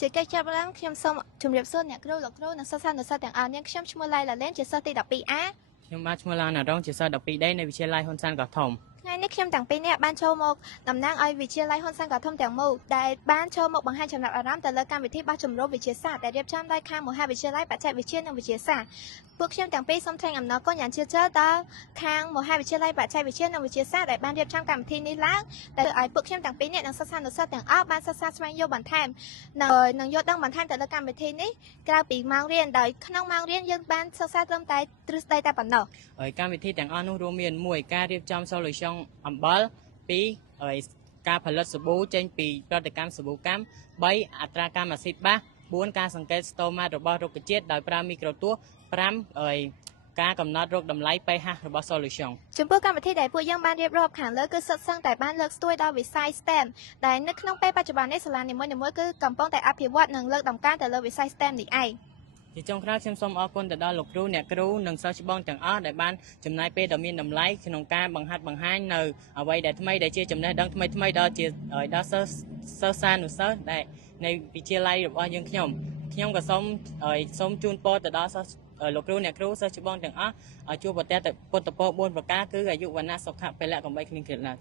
ជាកិច្ចចាប់ផ្ដើមខ្ញុំសូមជម្រាបសួរអ្នកគ្រូលោកគ្រូនិងសិស្សានុសិស្សទាំងអស់នាងខ្ញុំឈ្មោះឡៃឡាឡែនជាសិស្សទី 12A ខ្ញុំបាទឈ្មោះឡានរងជាសិស្ស 12D នៃវិទ្យាល័យហ៊ុនសែនកោះធំថ្ងៃនេះខ្ញុំទាំងពីរនាក់បានចូលមកតំណាងឲ្យវិទ្យាល័យហ៊ុនសែនកោះធំទាំងមូលដែលបានចូលមកបង្ហាញចំណាប់អារម្មណ៍ទៅលើកម្មវិធីបោះជំរំវិទ្យាសាស្ត្រដែលរៀបចំដោយខាងមហាវិទ្យាល័យបច្ចេកវិទ្យានិងវិទ្យាសាស្ត្រពួកខ្ញុំទាំងពីរសូមថ្លែងអំណរគុណយ៉ាងជ្រាលជ្រៅដល់ខាងមហាវិទ្យាល័យបច្ចេកវិទ្យានិងវិទ្យាសាស្ត្រដែលបានរៀបចំកម្មវិធីនេះឡើងដែលឲ្យពួកខ្ញុំទាំងពីរនាក់និងសិស្សានុសិស្សទាំងអស់បានសិក្សាស្វែងយល់បន្ថែមនិងយល់ដឹងបន្ថែមទៅលើកម្មវិធីនេះក្រៅពីម៉ោងរៀនដោយក្នុងម៉ោងរៀនយើងបានសិក្សាត្រឹមតែទ្រឹស្ដីតែប៉ុណ្ណោះហើយកម្មវិធីទាំងអស់នោះរួមមាន1ការរៀបចំ solution អំបិល2ហើយការផលិតសាប៊ូចេញពីប្រតិកម្មសាប៊ូកម្ម3អត្រាកម្មអាស៊ីតបាស4ការសង្កេតស្តូម៉ាតរបស់រុក្ខជាតិដោយប្រើមីក្រូទស្សន៍5ហើយការកំណត់រោគតម្លៃ pH របស់ solution ចំពោះកម្មវិធីដែលពួកយើងបានរៀបរាប់ខាងលើគឺសុទ្ធសឹងតែបានលើកស្ទួយដល់វិស័យ STEM ដែលនៅក្នុងពេលបច្ចុប្បន្ននេះសាលានីមួយៗគឺកំពុងតែអភិវឌ្ឍនិងលើកតម្កើងទៅលើវិស័យ STEM នេះឯងជាចុងក្រោយខ្ញុំសូមអរគុណទៅដល់លោកគ្រូអ្នកគ្រូនិងសិស្សច្បងទាំងអស់ដែលបានចំណាយពេលដ៏មានតម្លៃក្នុងការបង្ហាត់បង្ហាញនៅអ្វីដែលថ្មីដែលជាចំណេះដឹងថ្មីដល់សិស្សសានុសិស្សដែលនៃវិទ្យាល័យរបស់យើងខ្ញុំក៏សូមជូនពរទៅដល់សិស្សលោកគ្រូអ្នកគ្រូសិស្សច្បងទាំងអស់ជួបប្រទះតែពុទ្ធពរ4ប្រការគឺអាយុវណ្ណៈសុខៈពលៈកំបីគ្មានគ្រាណា